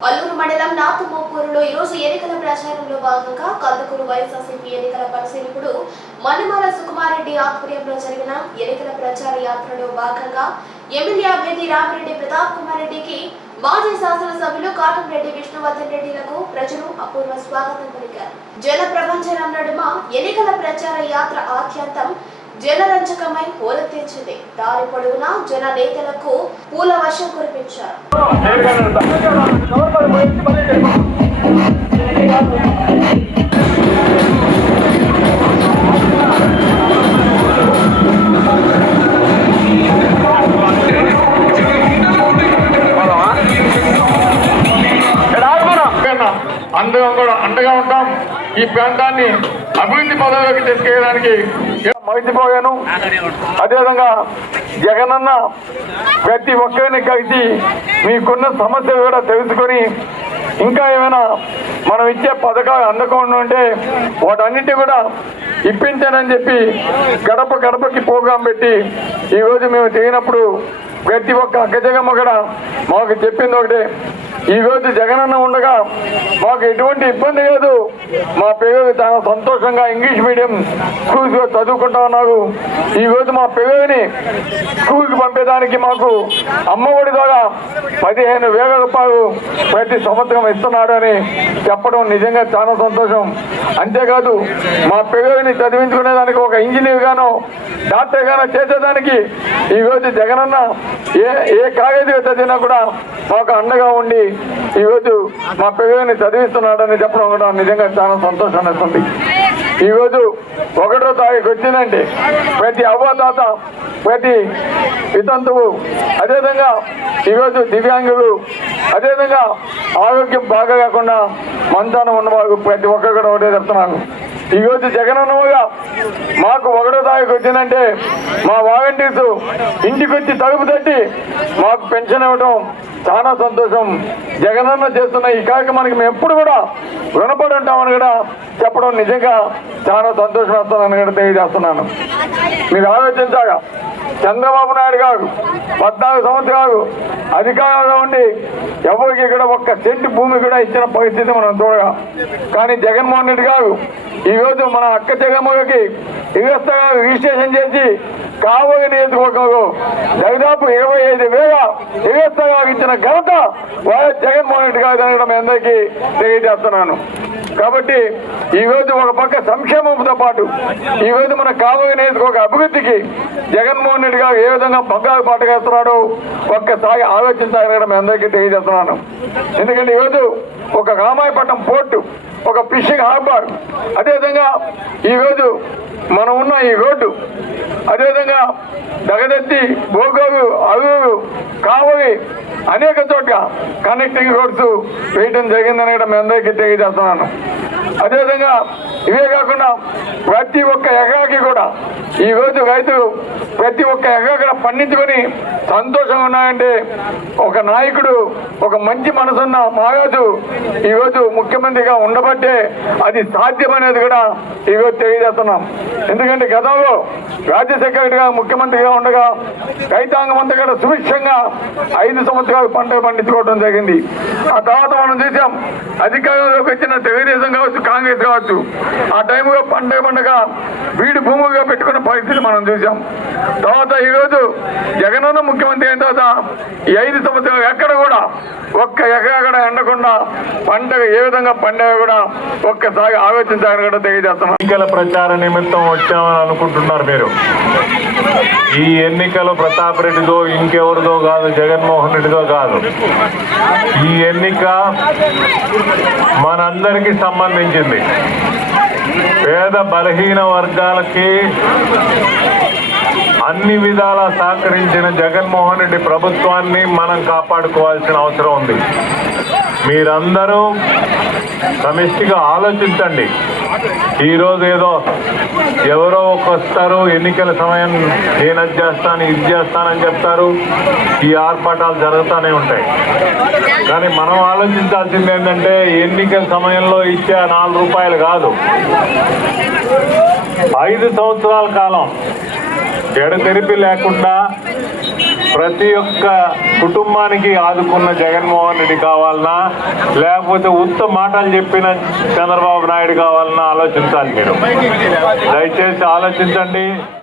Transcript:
అల్లూరు మండలం నాతుమోపూరులో ఈ రోజు ఎన్నికల ప్రచారంలో భాగంగా కందుకూరు వైఎస్ఆర్సీపీ ఎన్నికల పరిశీలకుడు మన్నమాల సుకుమారెడ్డి ఆధ్వర్యంలో జరిగిన ఎన్నికల ప్రచార యాత్రలో భాగంగా ఎమ్మెల్యే అభ్యర్థి రామిరెడ్డి ప్రతాప్ కుమార్ రెడ్డికి మాజీ శాసనసభ్యులు కాటంరెడ్డి విష్ణువర్ధన్ రెడ్డిలకు ప్రజలు అపూర్వ స్వాగతం పలికారు. జన ప్రపంచం నడుమ ఎన్నికల ప్రచార యాత్ర ఆద్యంతం జనరంజకమై హోరెత్తించింది దారి పొడవునా జన నేతలకు పూల వర్షం కురిపించారు. అందరం కూడా అండగా ఉంటాం. ఈ ప్రాంతాన్ని అభివృద్ధి పదవిలోకి తీసుకెళ్ళడానికి మరిచిపోయాను అదేవిధంగా జగనన్న ప్రతి ఒక్కరిని కలిసి మీకున్న సమస్యలు కూడా తెలుసుకొని ఇంకా ఏమైనా మనం ఇచ్చే పథకాలు అందకుండా ఉంటే వాటన్నిటి కూడా ఇప్పించానని చెప్పి గడప గడపకి ప్రోగ్రాం పెట్టి ఈరోజు మేము తిరిగినప్పుడు ప్రతి ఒక్క అక్కజగమ్మ కూడా మాకు చెప్పింది ఒకటే. ఈ రోజు జగనన్న ఉండగా మాకు ఎటువంటి ఇబ్బంది లేదు. మా పిల్లలు చాలా సంతోషంగా ఇంగ్లీష్ మీడియం స్కూల్స్లో చదువుకుంటా ఉన్నారు. ఈ రోజు మా పిల్లల్ని స్కూల్కి పంపేదానికి మాకు అమ్మఒడి ద్వారా పదిహేను వేల రూపాయలు ప్రతి సంవత్సరం ఇస్తున్నాడు అని చెప్పడం నిజంగా చాలా సంతోషం. అంతేకాదు మా పిల్లల్ని చదివించుకునేదానికి ఒక ఇంజనీర్ గానో డాక్టర్ గానో చేసేదానికి ఈ రోజు జగనన్న ఏ ఏ కాలేజీలో చదివినా కూడా మాకు అండగా ఉండి ఈరోజు మా పిల్లల్ని చదివిస్తున్నాడని చెప్పడం కూడా నిజంగా చాలా సంతోషం ఇస్తుంది ఈరోజు ఒకటో తారీఖు వచ్చిందంటే ప్రతి అవ్వదాత ప్రతి వితంతువు అదేవిధంగా ఈరోజు దివ్యాంగులు అదేవిధంగా ఆరోగ్యం బాగా కాకుండా మంచానం ఉన్నవారు ప్రతి ఒక్కరు కూడా ఒకటే చెప్తున్నాను ఈరోజు జగనన్నగా మాకు ఒకటో తారీఖు వచ్చిందంటే మా వాలంటీర్స్ ఇంటికి వచ్చి తలుపు తట్టి మాకు పెన్షన్ ఇవ్వడం చాలా సంతోషం. జగనన్న చేస్తున్న ఈ కార్యక్రమానికి మేము ఎప్పుడు కూడా రుణపడి ఉంటామని కూడా చెప్పడం నిజంగా చాలా సంతోషం వస్తుందని కూడా తెలియజేస్తున్నాను. మీరు ఆలోచించాగా. చంద్రబాబు నాయుడు గారు పద్నాలుగు సంవత్సరాలు అధికారంలో ఉండి ఎవరికి ఇక్కడ ఒక్క సెంటు భూమి కూడా ఇచ్చిన పరిస్థితి మనం చూడగా కానీ జగన్మోహన్ రెడ్డి గారు ఈరోజు మన అక్క జగన్మోహన్కి ఇరవై రిజిస్ట్రేషన్ చేసి కాబోయే నియోజకవర్గంలో దాదాపు ఇరవై ఐదు వేల ఇరవై ఇచ్చిన ఘనత వైఎస్ జగన్మోహన్ రెడ్డి గారు అనడం మీ అందరికీ తెలియజేస్తున్నాను. కాబట్టి ఈ రోజు ఒక పక్క సంక్షేమంతో పాటు ఈ రోజు మన కాబోయే నియోజకవర్గ అభివృద్ధికి జగన్మోహన్ రెడ్డి గారు ఏ విధంగా బంగారు పాట వేస్తున్నాడో ఒక్కసారి ఆలోచించాలని మీ అందరికీ తెలియజేస్తున్నాను. ఎందుకంటే ఈరోజు ఒక రామాయపట్నం పోర్టు ఒక ఫిషింగ్ హార్బర్ అదేవిధంగా ఈరోజు మనం ఉన్న ఈ రోడ్డు అదేవిధంగా దగదత్తి భోగోగు అరుగు కావలి అనేక చోట్ల కనెక్టింగ్ రోడ్స్ వేయటం జరిగిందని కూడా మీ అందరికీ తెలియజేస్తున్నాను. అదేవిధంగా ఇవే కాకుండా ప్రతి ఒక్క ఎకరాకి కూడా ఈ రోజు రైతులు ప్రతి ఒక్క ఎకరా కూడా పండించుకొని సంతోషంగా ఉన్నాయంటే ఒక నాయకుడు ఒక మంచి మనసున్న మాగాజు ఈరోజు ముఖ్యమంత్రిగా ఉండబట్టే అది సాధ్యమనేది కూడా ఈరోజు తెలియజేస్తున్నాం. ఎందుకంటే గతంలో రాజ్య సెక్రటరీగా ముఖ్యమంత్రిగా ఉండగా రైతాంగం అంతా కూడా సుభిక్షంగా ఐదు సంవత్సరాలు పంట పండించుకోవడం జరిగింది. ఆ తర్వాత మనం చూసాం అధికారంలోకి వచ్చిన తెలుగుదేశం కావచ్చు కాంగ్రెస్ కావచ్చు ఆ టైంలో పండగ పండగ వీడి భూములుగా పెట్టుకున్న పరిస్థితి మనం చూసాం. తర్వాత ఈరోజు జగనన్న ముఖ్యమంత్రి అయిన తర్వాత ఈ ఐదు సంవత్సరాలు ఎక్కడ కూడా ఒక్క ఎకరా ఎండకుండా పంట ఏ విధంగా పండగ కూడా ఒక్కసారి ఆలోచించాలని కూడా తెలియజేస్తున్నాం. ఎన్నికల ప్రచార నిమిత్తం వచ్చామని అనుకుంటున్నారు మీరు. ఈ ఎన్నికలు ప్రతాప్ రెడ్డిదో ఇంకెవరిదో కాదు జగన్మోహన్ రెడ్డిదో కాదు. ఈ ఎన్నిక మనందరికీ సంబంధించింది. పేద బలహీన వర్గాలకి అన్ని విధాలా సహకరించిన జగన్మోహన్ రెడ్డి ప్రభుత్వాన్ని మనం కాపాడుకోవాల్సిన అవసరం ఉంది. మీరందరూ సమిష్టిగా ఆలోచించండి. ఈరోజు ఏదో ఎవరో ఒక వస్తారు ఎన్నికల సమయం నేను అది చేస్తాను ఇది చేస్తానని చెప్తారు. ఈ ఆర్పాటాలు జరుగుతూనే ఉంటాయి. కానీ మనం ఆలోచించాల్సింది ఏంటంటే ఎన్నికల సమయంలో ఇచ్చే ఆ నాలుగు రూపాయలు కాదు. ఐదు సంవత్సరాల కాలం ఎడతెరిపి లేకుండా ప్రతి ఒక్క కుటుంబానికి ఆదుకున్న జగన్మోహన్ రెడ్డి కావాలన్నా లేకపోతే ఉత్త మాటలు చెప్పిన చంద్రబాబు నాయుడు కావాలన్నా ఆలోచించాలి మీరు. దయచేసి ఆలోచించండి.